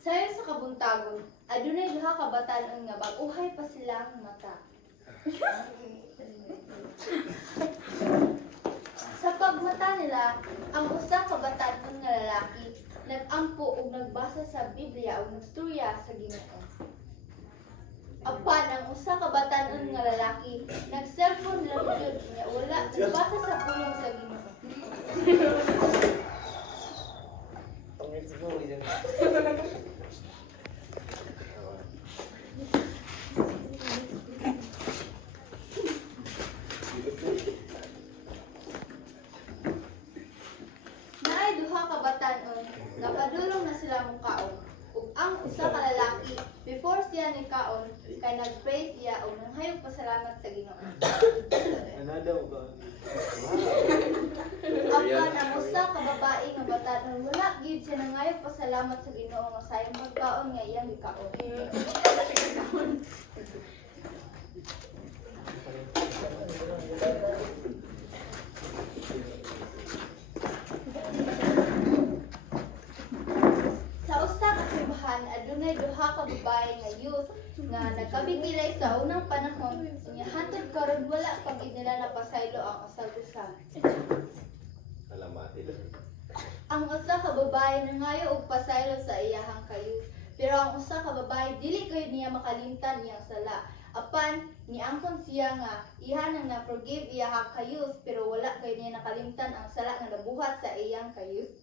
Sayon sa kabuntagon, adunay duha ka batan-on nga baguhay pa silang mata. Sa pagmata nila, ang usa ka batan-on nga lalaki nagampo ug nagbasa sa Biblia ug nagstorya sa Ginoo. Apan ang usa ka batan-on nga lalaki nag-cellphone lang jud nya wala nagbasa sa pulong sa Ginoo. Tungit siguro yan. Naay duha ka batan-on, napadulong na sila mong kaon. Ug ang usa ka lalaki, before siya ni kaon, kay nag-pray siya ug nanghayog pasalamat sa Ginoo. Ano daw ba? Apan ang usa ka babae nga batan-on, wala gyud siya nanghayog pasalamat sa Ginoo nga sayang pagkaon nga iyang gikaon. Sa usa ka simbahan adunay duha ka babae nga youth nga nagkabigilay sa unang panahon nya hantod karon wala pa gid nila napasaylo ang usag-usa. Salamat. Ang usa ka babae nangayo og pasaylo sa iyahang kayuth, pero ang usa ka babae dili gayud niya makalimtan iyang sala. Apan niangkon siya nga iha nang na-forgive iyahang kayuth pero wala gayud niya nakalimtan ang sala nga nabuhat sa iyang kayuth.